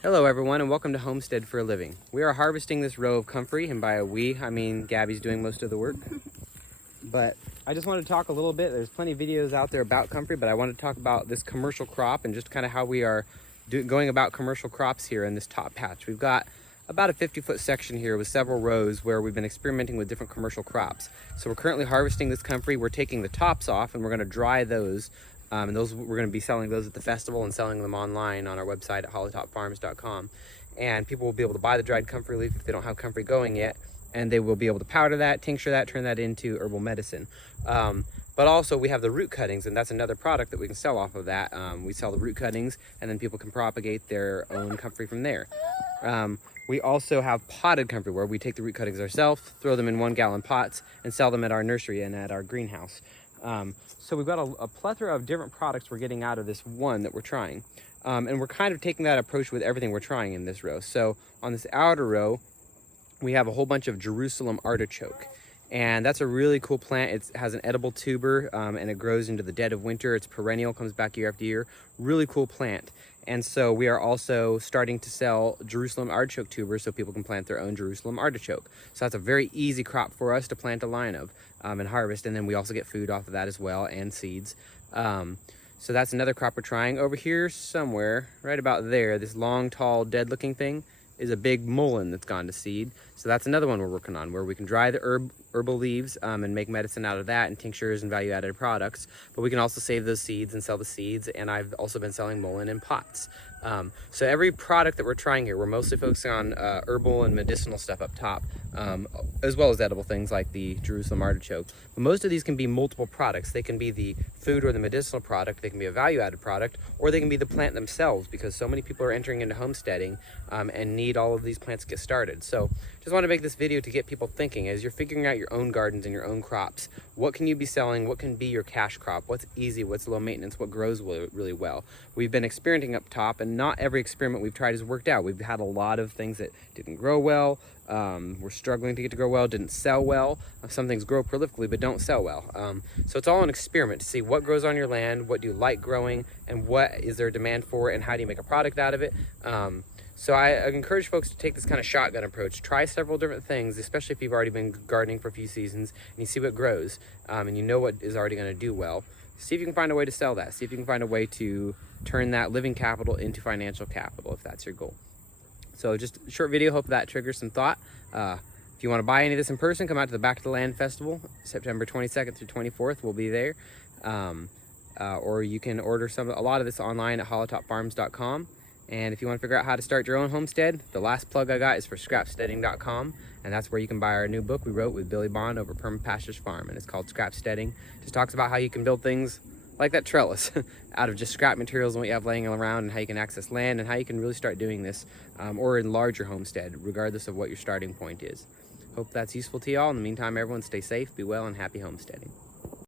Hello everyone, and welcome to Homestead for a Living. We are harvesting this row of comfrey, and by we, I mean Gabby's doing most of the work. But I just want to talk a little bit. There's plenty of videos out there about comfrey, but I want to talk about this commercial crop and just kind of how we are going about commercial crops here in this top patch. We've got about a 50-foot section here with several rows where we've been experimenting with different commercial crops. So we're currently harvesting this comfrey. We're taking the tops off and we're going to dry those. And those we're going to be selling those at the festival and selling them online on our website at hollowtopfarms.com. And people will be able to buy the dried comfrey leaf if they don't have comfrey going yet, and they will be able to powder that, tincture that, turn that into herbal medicine. But also we have the root cuttings, and that's another product that we can sell off of that. We sell the root cuttings, and then people can propagate their own comfrey from there. We also have potted comfrey, where we take the root cuttings ourselves, throw them in 1-gallon pots, and sell them at our nursery and at our greenhouse. So we've got a plethora of different products we're getting out of this one that we're trying. And we're kind of taking that approach with everything we're trying in this row. So on this outer row, we have a whole bunch of Jerusalem artichoke. And that's a really cool plant. It has an edible tuber, and it grows into the dead of winter. It's perennial, comes back year after year. Really cool plant. And so we are also starting to sell Jerusalem artichoke tubers so people can plant their own Jerusalem artichoke. So that's a very easy crop for us to plant a line of and harvest. And then we also get food off of that as well, and seeds. So that's another crop we're trying. Over here somewhere, right about there, this long, tall, dead-looking thing is a big mullein that's gone to seed. So that's another one we're working on, where we can dry the herbal leaves and make medicine out of that, and tinctures and value-added products. But we can also save those seeds and sell the seeds, and I've also been selling mullein in pots. So every product that we're trying here, we're mostly focusing on herbal and medicinal stuff up top, as well as edible things like the Jerusalem artichoke. But most of these can be multiple products. They can be the food or the medicinal product, they can be a value-added product, or they can be the plant themselves, because so many people are entering into homesteading and need all of these plants to get started. So just want to make this video to get people thinking as you're figuring out your own gardens and your own crops. What can you be selling? What can be your cash crop? What's easy? What's low maintenance? What grows really well? We've been experimenting up top, and not every experiment we've tried has worked out. We've had a lot of things that didn't grow well. We're struggling to get to grow well, didn't sell well. Some things grow prolifically but don't sell well. So it's all an experiment to see what grows on your land, what do you like growing, and what is there a demand for, and how do you make a product out of it. So I encourage folks to take this kind of shotgun approach. Try several different things, especially if you've already been gardening for a few seasons and you see what grows, and you know what is already going to do well. See if you can find a way to sell that. See if you can find a way to turn that living capital into financial capital, if that's your goal. So just a short video, hope that triggers some thought. If you want to buy any of this in person, come out to the Back to the Land Festival, September 22nd through 24th. We'll be there. Or you can order a lot of this online at hollowtopfarms.com. And if you want to figure out how to start your own homestead, the last plug I got is for Scrapsteading.com, and that's where you can buy our new book we wrote with Billy Bond over Permapastures Farm, and it's called Scrapsteading. Just talks about how you can build things like that trellis out of just scrap materials and what you have laying around, and how you can access land, and how you can really start doing this or enlarge your homestead, regardless of what your starting point is. Hope that's useful to y'all. In the meantime, everyone stay safe, be well, and happy homesteading.